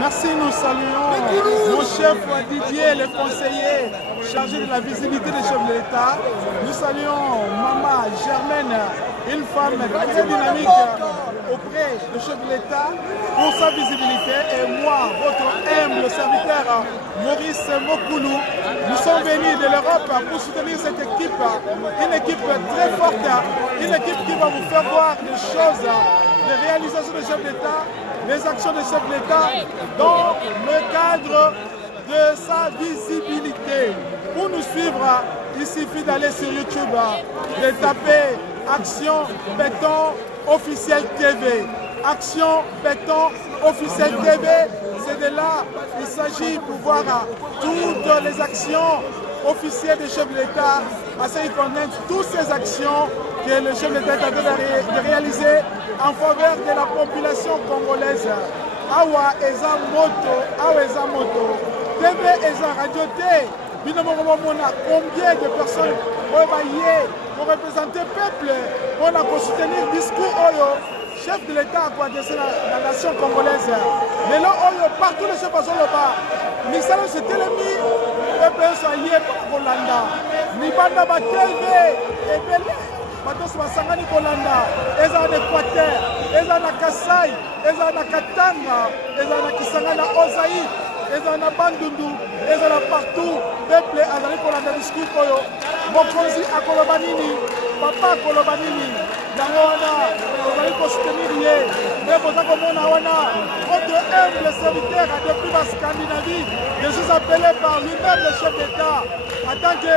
Merci, nous saluons mon chef Didier, le conseiller chargé de la visibilité des chefs de l'État. Nous saluons Maman Germaine, une femme très dynamique auprès du chef de l'État pour sa visibilité. Et moi, votre humble serviteur Maurice Mokoulou, nous sommes venus de l'Europe pour soutenir cette équipe, une équipe très forte, une équipe qui va vous faire voir des choses, des réalisations des chefs d'État, les actions des chefs d'État dans le cadre de sa visibilité. Pour nous suivre, il suffit d'aller sur YouTube, de taper Action Béton Officiel TV. Action Béton Officiel TV, c'est de là il s'agit pour voir toutes les actions officielles des chefs de l'État, à ce qui concerne toutes ces actions que le chef de l'État est en train de réaliser en faveur de la population congolaise. Awa eza moto, TV eza radio T. Combien de personnes pour représenter le peuple, pour soutenir le discours chef de l'État pour adresser la nation congolaise. Mais là, partout les chefs sont là-bas. Mais ça, c'était l'ennemi. Le peuple est pour Kolanda. Mais banda ba TV et belé. Bato basangani Kolanda. Eza en Équateur, eza na Kasai, eza na Katanga, eza na Kisangani na Ozaï, eza na Bandundu, eza na partout. Peuple azali Kolanda discours koyo. Mokonzi akoloba nini, papa akoloba nini. Yango wana ozali kosoutenir ye. Mais boza komona wana votre humble serviteur depuis la Scandinavie, je suis appelé par lui-même le chef d'État en tant que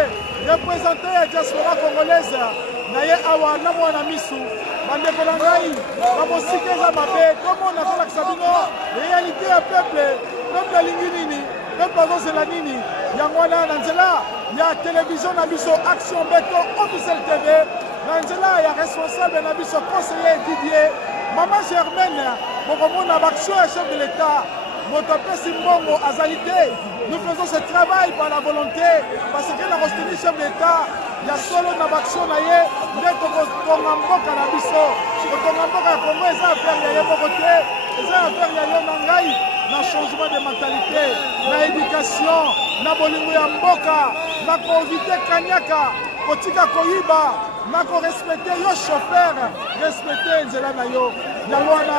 représentant de la diaspora congolaise. Naye awa na mwana misu bandeko na ngai bamosika eza mabe tomona kolakisa bino réalité ya peuple alingi nini, peuple azozela nini. Yango wana na nzela ya télévision na biso Action Béton Officiel TV, na nzela ya responsable na biso conseiller Didier, Maman Germaine, bokomona baction ya chef de l'État, Motopesi Mbongo Azalité. Nous faisons ce travail par la volonté, parce que la retenue chef d'État, il y a solo na baction na ye, ndeko kotonga mboka na biso, kotonga mboka ya Congo eza affaire ya ye moko te, eza affaire ya yo na ngai, na changement de mentalité, na éducation, na bolingo ya mboka, na koevite kanyaka, kotika koyiba, na korespecte yo chauffeur, respecte nzela na yo. Yango wana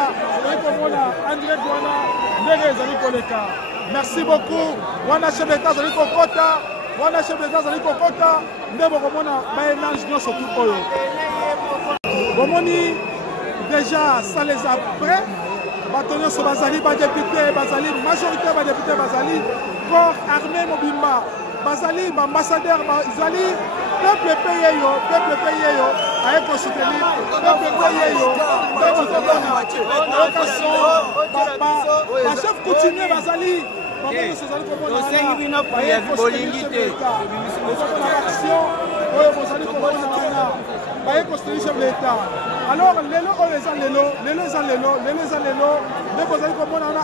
okomona André wana ndenge ezali koleka. Merci beaucoup. Wana chef d'État azali kokota, wana chef d'État azali kokota, nde bokomona baénange nyonso tout oyo. Bomoni déjà ça les a prêts. Bato nyonso bazali badéputé, bazali majorité badéputé, bazali corps armé mobimba, bazali ambassadeur, bazali peuple payé yo, aye ko soutenir peuple payé yo. Ba chef coutumier bazali alors,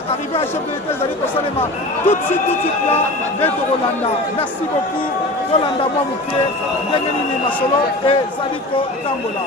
arrivé à chef de l'État, tout de suite là, d'être Rolanda. Merci beaucoup, Rolanda Mouké, Dengenini Masolo et Zadiko Tambola.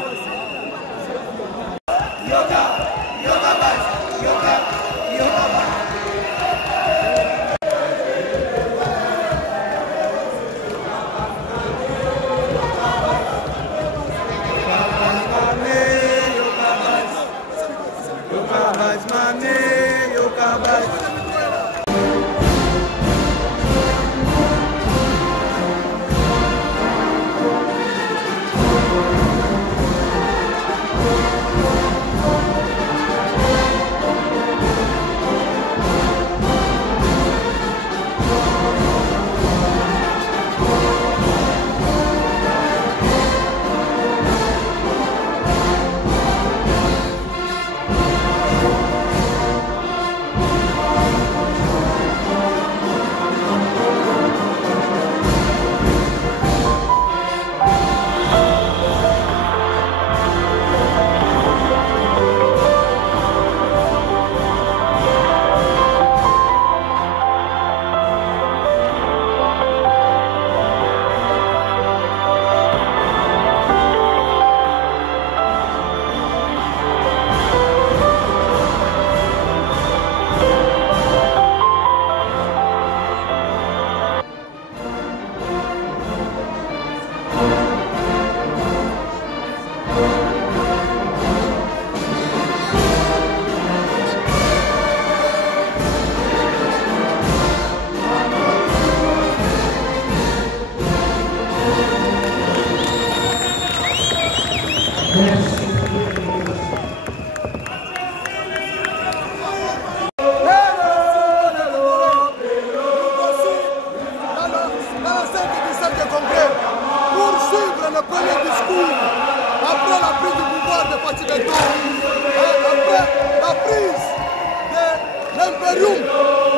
l'impérium,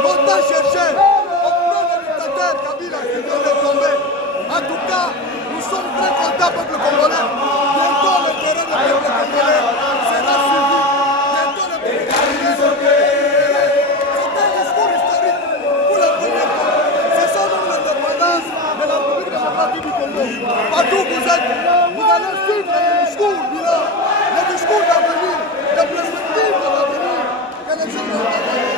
longtemps cherché, auprès du dictateur Kabila qui vient de tomber. En tout cas, nous sommes très contents, peuple congolais. Bientôt, le terrain du peuple congolais sera suivi. Bientôt, le peuple congolais sera suivi. C'est un discours historique pour la première fois. C'est ça même l'indépendance de la République démocratique du Congo. Partout où vous êtes, vous allez suivre le discours bilan, le discours d'avenir, de perspective de l'avenir que les gens ont dans les pays,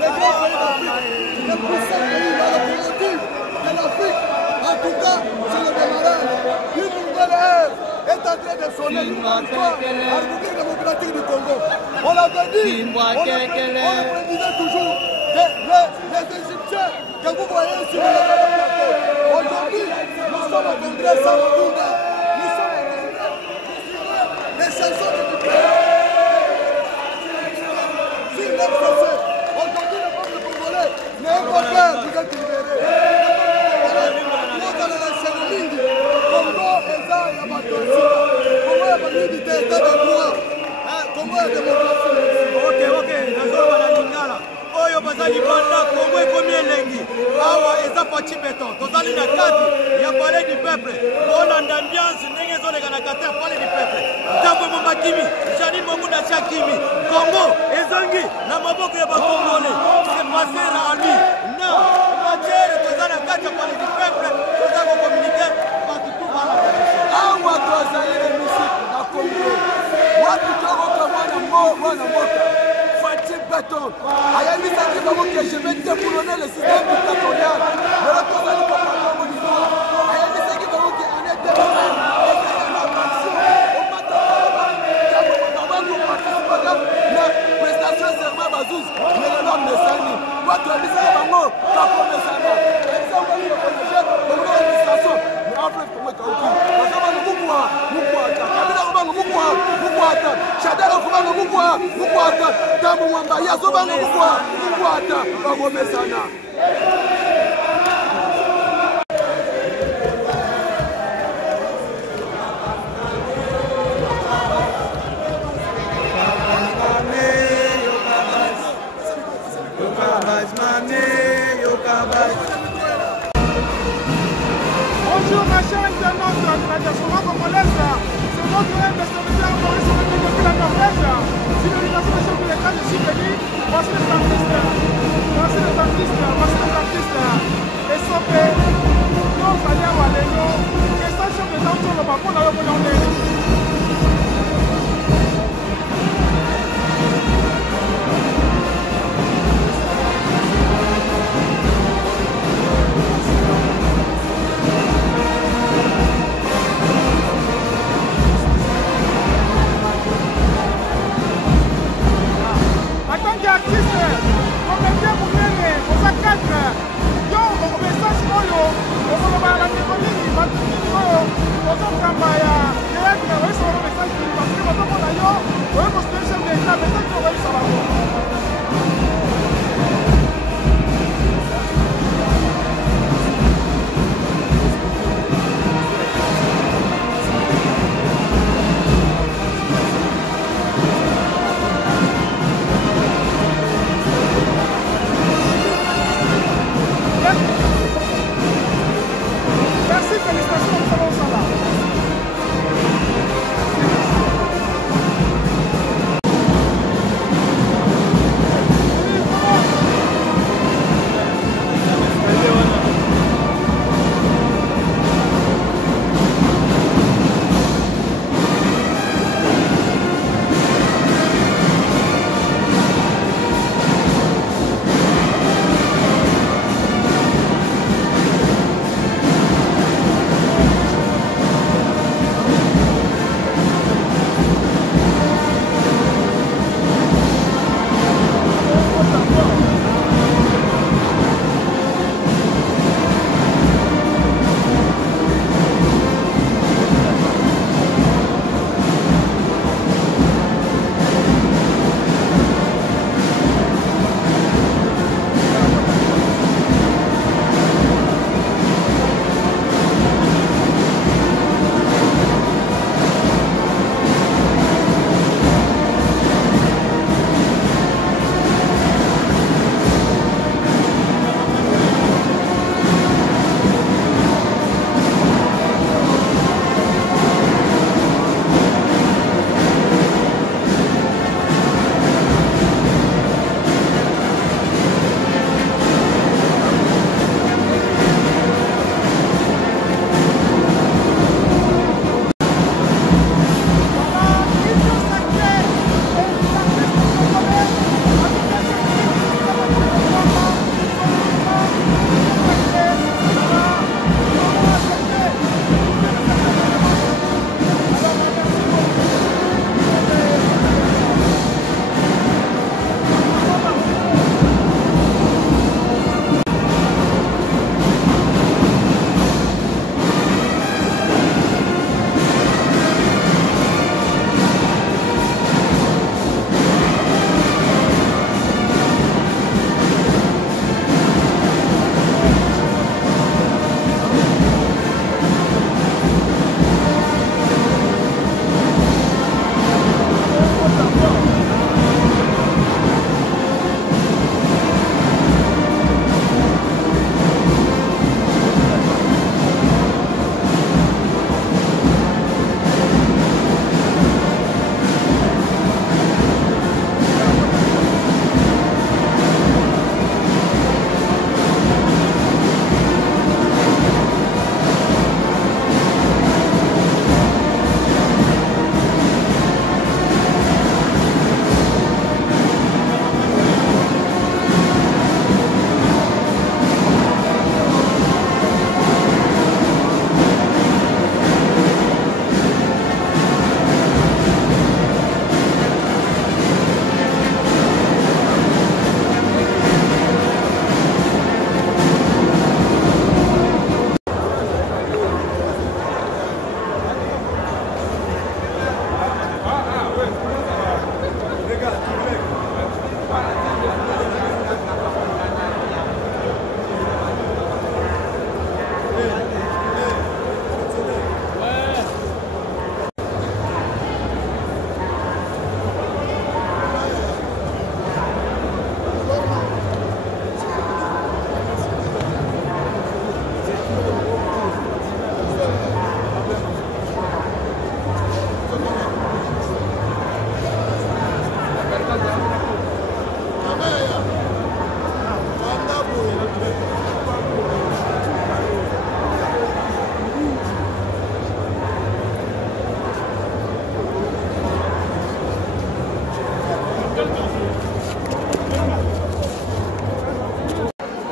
les grands pays d'Afrique, les puissants pays, la locomotive de l'Afrique. En tout cas, c'est le démarrage. Une nouvelle ère est en train de sonner une fois à la République démocratique du Congo. On l'avait dit, on le prédisait toujours. Les Égyptiens que vous voyez sur le plateau. Aujourd'hui, nous sommes au Congrès sans Kounda. Nous sommes au Congrès pour les chansons de Bibliothèque. Sur notre procès, aujourd'hui, le peuple congolais n'est pas peur, vous êtes libérés. Dans la chaîne Congo est là, il y a ma Congo est ma unité, état de droit. Congo est démocratie. Ok, nazoba na lingala. Oyo bazali banda Congo ekomi elengi. Awa eza faci beton. Tozali na kati ya palais du peuple. Olanda ambiance ndenge ezoleka na kati ya palais du peuple. Ntambo Momba Kimi, Janine Momunda Tia Kimi. Congo ezangi na maboko ya bakongole. C'est passé à lui. Non, Matière tozali na kati ya palais du peuple. Tozali communiquer partout dans la position. Awa tozali na musique na Congo. Watu toko mwana moka. Faci beton. Ayamisaki bango que je vais déboulonner le système dictatorial. Mais là tozali pour prendre mon niveau. Ayamisaki bango que on est déboulonné. La prestation serment Bazouz, mais le nom de Sani. Watu ayamisaki bango kakome sana. Exemple ni projet de l'administration. Mais en fait comment kauki. Parce que mukwa kabila kubango mukwa Chadara kubango mukwa Tambo Mwamba yazo bango mukwa kakome sana. Bonjour ma chère internaute de la diaspora congolaise. C'est votre rêve de serviteur Maurice Olingo depuis la Norvège. Si l'invitation de chef de l'État, je suis venu. Voici les artistes. Et Sopé, nous allons à Léno. Et ça, chef de l'État, on va pas la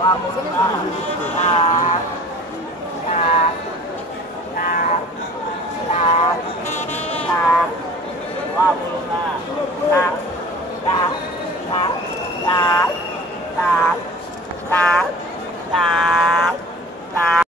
Wow.